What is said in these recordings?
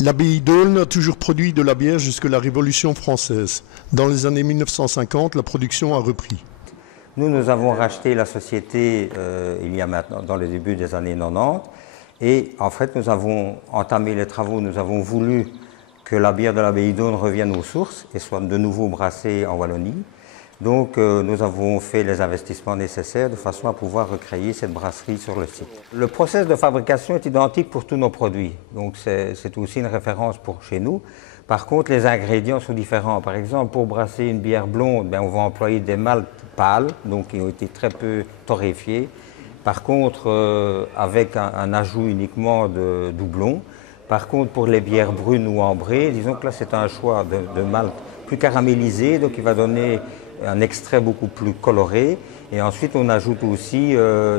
L'abbaye d'Aulne a toujours produit de la bière jusque la Révolution française. Dans les années 1950, la production a repris. Nous avons racheté la société il y a maintenant, dans le début des années 90. Et en fait, nous avons entamé les travaux. Nous avons voulu que la bière de l'abbaye d'Aulne revienne aux sources et soit de nouveau brassée en Wallonie. Donc nous avons fait les investissements nécessaires de façon à pouvoir recréer cette brasserie sur le site. Le process de fabrication est identique pour tous nos produits, donc c'est aussi une référence pour chez nous. Par contre, les ingrédients sont différents. Par exemple, pour brasser une bière blonde, on va employer des maltes pâles, donc qui ont été très peu torréfiés. Par contre, avec un ajout uniquement de doublons. Par contre, pour les bières brunes ou ambrées, disons que là c'est un choix de malt plus caramélisé, donc il va donner un extrait beaucoup plus coloré. Et ensuite, on ajoute aussi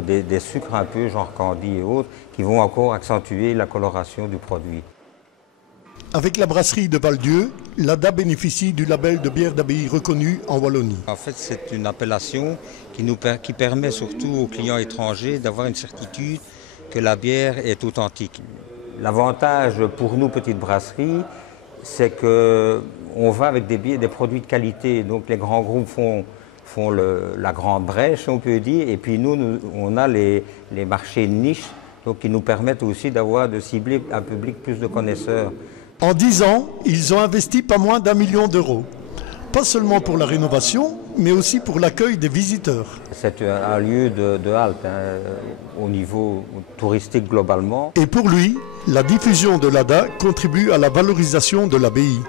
des sucres un peu, genre candy et autres, qui vont encore accentuer la coloration du produit. Avec la brasserie de Val-Dieu, l'ADA bénéficie du label de bière d'abbaye reconnu en Wallonie. En fait, c'est une appellation qui permet surtout aux clients étrangers d'avoir une certitude que la bière est authentique. L'avantage pour nous, petites brasseries, c'est qu'on va avec des produits de qualité. Donc les grands groupes font la grande brèche, on peut dire, et puis nous on a les marchés de niche, donc qui nous permettent aussi de cibler un public plus de connaisseurs. En 10 ans, ils ont investi pas moins d'1 million d'euros. Pas seulement pour la rénovation, mais aussi pour l'accueil des visiteurs. C'est un lieu de halte au niveau touristique globalement. Et pour lui, la diffusion de l'ADA contribue à la valorisation de l'abbaye.